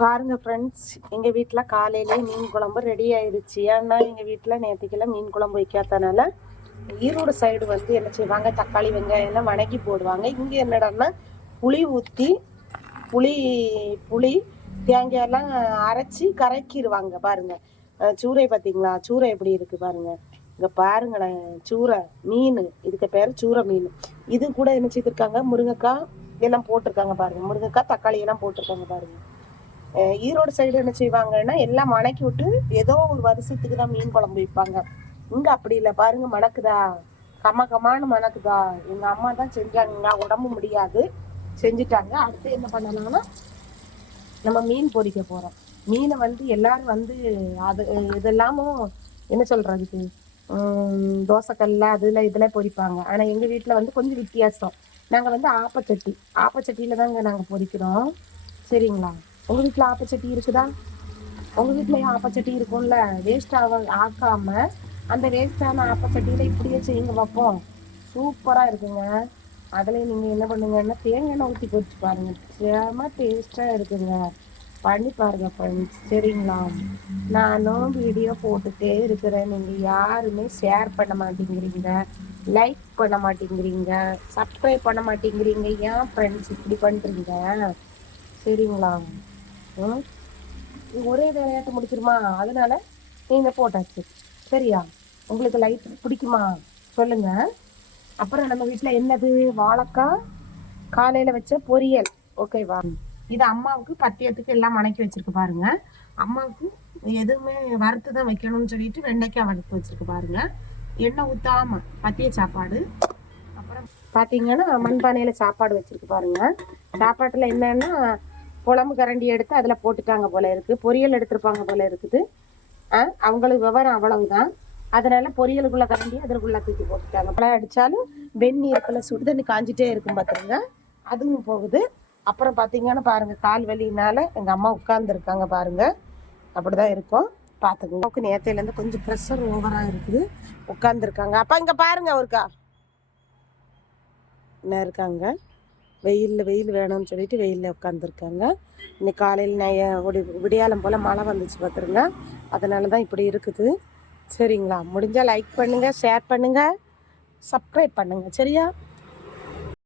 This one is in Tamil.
பாருங்க ஃப்ரெண்ட்ஸ், எங்கள் வீட்டில் காலையிலே மீன் குழம்பு ரெடி ஆயிடுச்சு. ஏன்னா எங்கள் வீட்டில் நேற்றுக்கெல்லாம் மீன் குழம்பு வைக்காதனால ஈரோடு சைடு வந்து என்ன செய்வாங்க, தக்காளி வெங்காயம் எல்லாம் வணக்கி போடுவாங்க. இங்கே என்னடான்னா புளி ஊற்றி புளி புளி தேங்காயெல்லாம் அரைச்சி கரைக்கிடுவாங்க. பாருங்க சூறை பார்த்தீங்களா, சூறை எப்படி இருக்குது பாருங்க. இங்கே பாருங்களேன், சூறை மீன், இதுக்கு பேர் சூறை மீன். இது கூட என்ன செய்திருக்காங்க, முருங்கைக்காய் எல்லாம் போட்டிருக்காங்க பாருங்க. முருங்கைக்காய் தக்காளி எல்லாம் போட்டிருக்காங்க பாருங்க. ஈரோடு சைடு என்ன செய்வாங்கன்னா எல்லாம் மணக்கி விட்டு ஏதோ ஒரு வருஷத்துக்கு தான் மீன் குழம்பு வைப்பாங்க. இங்க அப்படி இல்லை பாருங்க, மணக்குதா, கம்மான்னு மணக்குதா. எங்க அம்மா தான் செஞ்சாங்க, உடம்பு முடியாது செஞ்சுட்டாங்க. அடுத்து என்ன பண்ணலாம்னா நம்ம மீன் பொரிக்க போறோம். மீனை வந்து எல்லாரும் வந்து அது இதெல்லாமும் என்ன சொல்றதுக்கு தோசைக்கல்ல அதுல இதுல பொரிப்பாங்க. ஆனா எங்க வீட்டுல வந்து கொஞ்சம் வித்தியாசம். நாங்க வந்து ஆப்பச்சட்டியில தாங்க நாங்க பொரிக்கிறோம். சரிங்களா? உங்க வீட்டுல ஆப்பச்சட்டி இருக்குதா? உங்க வீட்டுலயும் ஆப்பச்சட்டி இருக்கும்ல. வேஸ்ட் ஆக்காம அந்த வேஸ்டான ஆப்பச்சட்டியில இப்படியே செய்யுங்க வைப்போம். சூப்பரா இருக்குங்க. அதுல நீங்க என்ன பண்ணுங்கன்னா தேங்காய் எண்ணெய் ஊற்றி பொரிச்சு பாருங்க, செம டேஸ்டா இருக்குங்க. பண்ணி பாருங்க ஃப்ரெண்ட்ஸ். சரிங்களா? நானும் வீடியோ போட்டுட்டே இருக்கிறேன், நீங்க யாருமே ஷேர் பண்ண மாட்டேங்கிறீங்க, லைக் பண்ண மாட்டேங்கிறீங்க, சப்ஸ்கிரைப் பண்ண மாட்டேங்கிறீங்க. ஏன் ஃப்ரெண்ட்ஸ் இப்படி பண்றீங்க? சரிங்களா? ஒரே விளையாட்டு முடிச்சிருமா, அதனால நீங்க போட்டாச்சு. சரியா? உங்களுக்கு லைட் பிடிக்குமா சொல்லுங்க. அப்புறம் நம்ம வீட்டுல என்னது, வாழைக்காய் காலையில வச்ச பொரியல். ஓகேவா? இது அம்மாவுக்கு பத்தியத்துக்கு எல்லாம் மணக்கி வச்சிருக்கு பாருங்க. அம்மாவுக்கு எதுவுமே வறுத்து தான் வைக்கணும்னு சொல்லிட்டு வெண்டைக்காய் வறுத்து வச்சிருக்கு பாருங்க. எண்ணெய் ஊத்தாம பத்திய சாப்பாடு. அப்புறம் பாத்தீங்கன்னா மண்பானையில சாப்பாடு வச்சிருக்கு பாருங்க. சாப்பாட்டுல என்னன்னா குழம்பு கரண்டி எடுத்து அதுல போட்டுட்டாங்க போல இருக்கு. பொரியல் எடுத்திருப்பாங்க போல இருக்குது. அவங்களுக்கு விவரம் அவ்வளவுதான். அதனால பொரியலுக்குள்ள கரண்டி அதற்குள்ள தூக்கி போட்டுட்டாங்க. பழம் அடிச்சாலும் வெந்நீருக்குள்ள சுடுதண்ணி காஞ்சிட்டே இருக்கும் பாத்துருங்க, அதுவும் போகுது. அப்புறம் பாத்தீங்கன்னா பாருங்க, கால் வலினால எங்க அம்மா உட்கார்ந்து இருக்காங்க பாருங்க. அப்படிதான் இருக்கும் பாத்துக்கோங்க. நேத்தையில இருந்து கொஞ்சம் ப்ரெஷர் ஓவரா இருக்குது, உட்கார்ந்து இருக்காங்க. அப்பா இங்க பாருங்க, ஒருக்கா என்ன இருக்காங்க, வெயில் வேணும்னு சொல்லிட்டு வெயிலில் உட்காந்துருக்காங்க. இன்னைக்கு காலையில் விடியாலம் போல் மழை வந்துச்சு பார்த்துருங்க. அதனால தான் இப்படி இருக்குது. சரிங்களா? முடிஞ்சால் லைக் பண்ணுங்கள், ஷேர் பண்ணுங்கள், சப்ஸ்கிரைப் பண்ணுங்கள். சரியா?